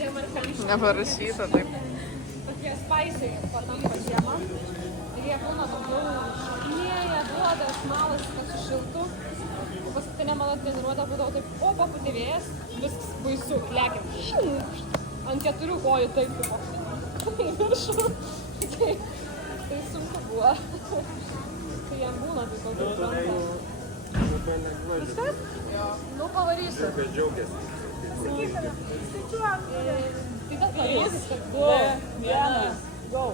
Neparašyta taip. Tokie spaisiai patampa žiemą. Ir jie būna daugiau šokinėja, duoda, smalasi, kad sušiltų. Paskutinė mano treniruotė būdavo taip, o papūtė vėjas, viskas baisu, lekiam. Ant 4 kojų taip buvo. Į viršų. Tai sunku buvo. Tai jam būna tai daugiau trumpa. Viskas? Jo. Nu, pavarysiu. Kaip džiaugiasi. Sakykime, skaičiuojam. Tai bet pavyzdys, kad 2, 1, go.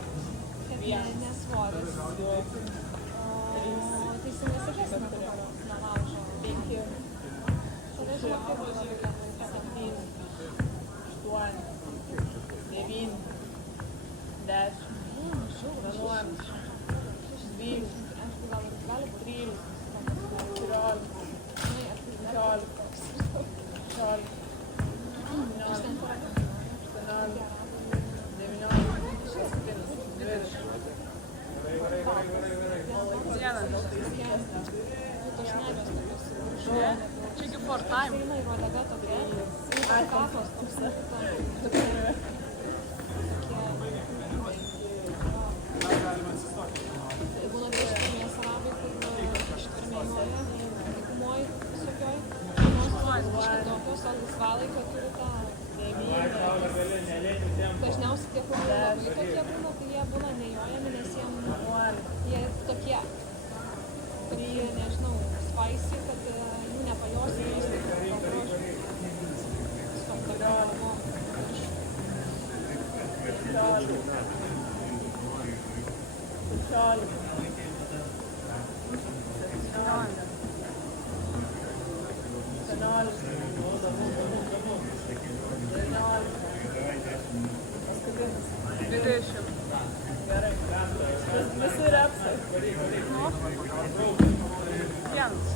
Nesvoris. O teisingai sakėsime, kad nelaužo. 5. Tada žinok, kaip buvo 7, 8, 9, 10, 11, 12, 13, 14, 15, Čiagi for time. Eina į uodegą tokia, kakos toks būna vieškinės arabai, kur ištvermėjoje, dykumoj visokioj. Tokios laisvalaikio turi tą dažniausiai tie, kur labai tokie būna, tai jie būna nejojami, nes jie tokie, nežinau, spicy, kad jų nepajosi, jis taip paprošų. Stop, tokia buvo. Gerai. Visi repsai. Vienas.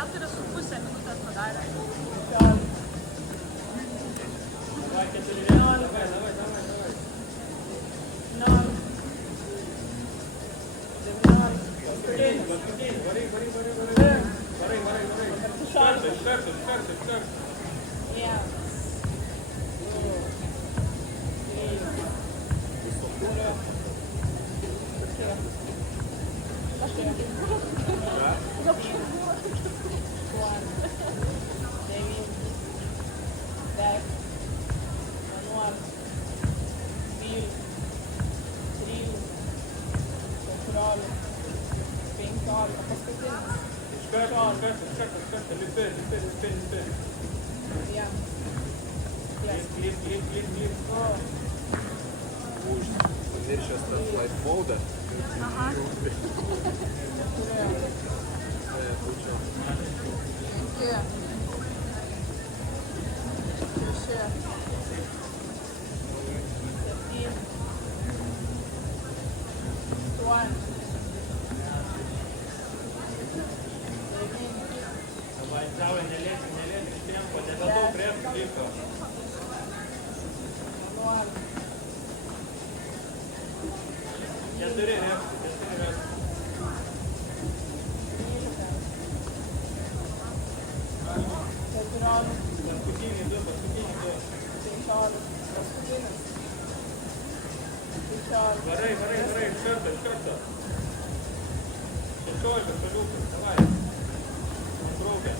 4,5 minutės padarė. Pamiršęs tą flight mode. Aha. Varai, iš karto. Šešiolika, šaliukas, davai. Nutraukia.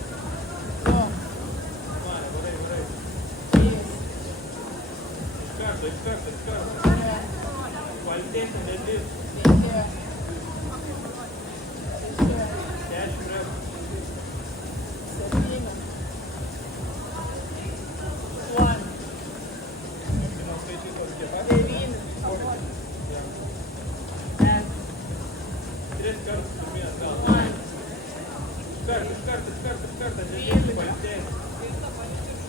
Varai. Iš karto. Pailtėsim, vedys. 10 reps. 7. 1. Skaičiai tokie pat. 9. 10. 3 kartus pirmienas gal. Nedirbi pailsėti.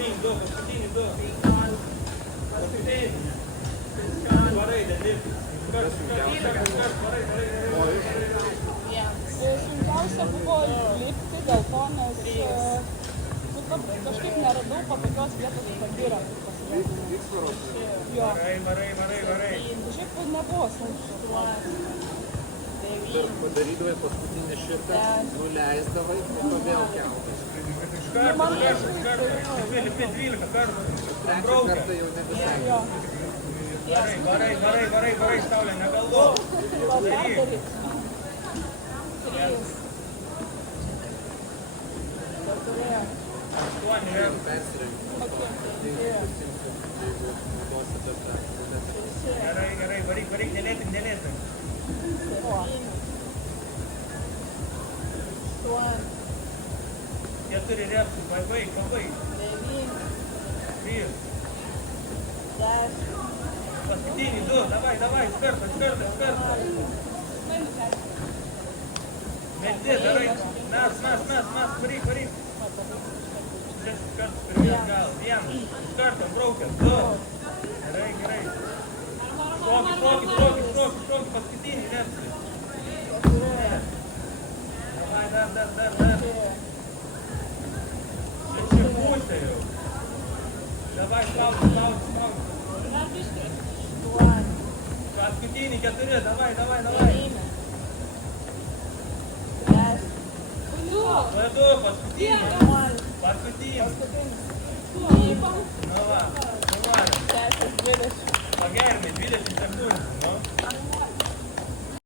13. Paskutinį du. Paskutinį. Varai, nedirbi. Sunkiausia buvo lipti dėl to, nes kažkaip neradau patogios vietos pabirą. Jo. Varai. Šiaip nebuvo sunku. Padarydavai paskutinį šitą, nuleisdavai, po to vėl keltais. Iš karto. Lipi 12 kartų. Trečią kartą jau nebesakė. Varai, Saulė, negalvok. Daryk. 8 reps. Persirengti. Gerai, varyk, nelėtik. 4 reps, pabaig. 3. Paskutinį 2, davai, iš karto. Meti, darai, mes, varyk. 6 kartus per vieną gal, 1, iš karto, braukės, 2. Gerai. Šoki, paskutinį repsai. Davai, dar. 6 pusė jau. Davai, spaudi. Paskutinį 4, davai. 2, paskutinį. Nu va. Pagermi, 20 sekundžių.